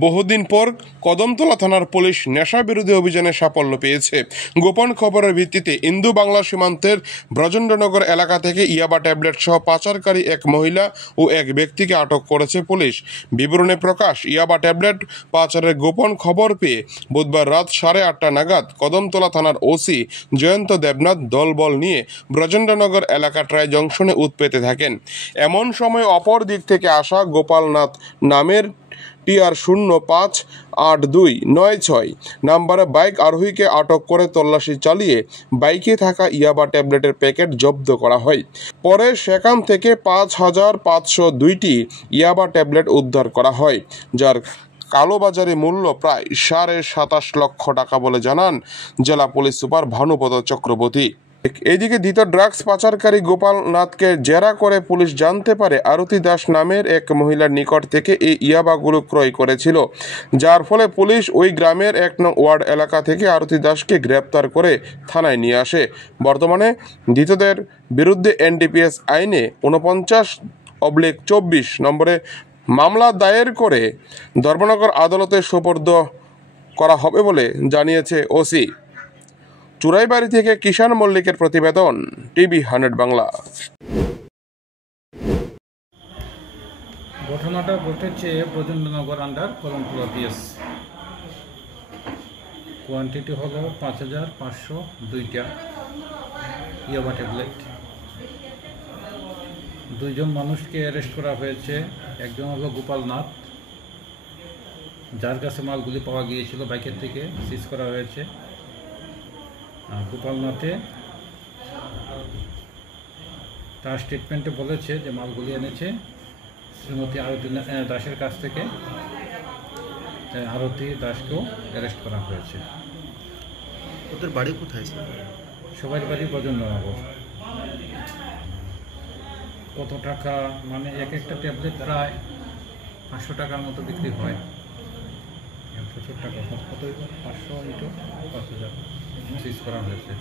বহুদিন পর কদমতলা থানার পুলিশ নেশা বিরোধী অভিযানে সাফল্য পেয়েছে। গোপন খবরের ভিত্তিতে ইন্দু বাংলা সীমান্তের ব্রজেন্দ্রনগর এলাকা থেকে ইয়াবা ট্যাবলেট সহ পাচারকারী এক মহিলা ও এক ব্যক্তিকে আটক করেছে পুলিশ। বিবরণে প্রকাশ, ইয়াবা ট্যাবলেট পাচারের গোপন খবর পেয়ে বুধবার রাত 8:30 নাগাদ কদমতলা থানার ওসি জয়ন্ত দেবনাথ দলবল নিয়ে ব্রজেন্দ্রনগর এলাকা ট্রাই জংশনে উৎপেতে থাকেন। এমন সময় অপর দিক থেকে আসা গোপালনাথ নামের TR058296 নাম্বারে বাইক আরোহীকে আটক করে তল্লাশি চালিয়ে বাইকে থাকা ইয়াবা ট্যাবলেটের প্যাকেট জব্দ করা হয়। পরে সেখান থেকে 5,502টি ইয়াবা ট্যাবলেট উদ্ধার করা হয়, যার কালোবাজারি মূল্য প্রায় 27.5 লক্ষ টাকা বলে জানান জেলা পুলিশ সুপার ভানুপদ চক্রবর্তী। এদিকে ধৃত ড্রাগস পাচারকারী গোপালনাথকে জেরা করে পুলিশ জানতে পারে আরতি দাস নামের এক মহিলার নিকট থেকে এই ইয়াবাগুলো ক্রয় করেছিল, যার ফলে পুলিশ ওই গ্রামের 1 নং ওয়ার্ড এলাকা থেকে আরতি দাসকে গ্রেপ্তার করে থানায় নিয়ে আসে। বর্তমানে ধৃতদের বিরুদ্ধে NDPS আইনে 49/24 নম্বরে মামলা দায়ের করে ধর্মনগর আদালতে সোপর্দ করা হবে বলে জানিয়েছে ওসি। চুরাইবাড়ি থেকে কিষান মল্লিকের প্রতিবেদন, TV100 বাংলা। ঘটনাটা ঘটেছে Brajendranagar under Kadamtala PS। Quantity হলো 5,502টা ইয়াবা ট্যাবলেট। 2জন মানুষকে অ্যারেস্ট করা হয়েছে। একজন হলো গোপালনাথ, যার কাছে মালগুলি পাওয়া গিয়েছিল বাইকের থেকে সিজ করা হয়েছে। গোপালনাথে তার স্টেটমেন্টে বলেছে যে মালগুলি এনেছে শ্রীমতী আরতি দাসের কাছ থেকে। আরতি দাসকেও অ্যারেস্ট করা হয়েছে। ওদের বাড়ি কোথায়? সবাই বাড়ি ব্রজেন্দ্রনগর। কত টাকা, মানে একটা ট্যাবলেট প্রায় 500 টাকার মতো বিক্রি হয়। প্রচুর টাকা, কত 500 × 5,000 সিজ করা হয়েছে।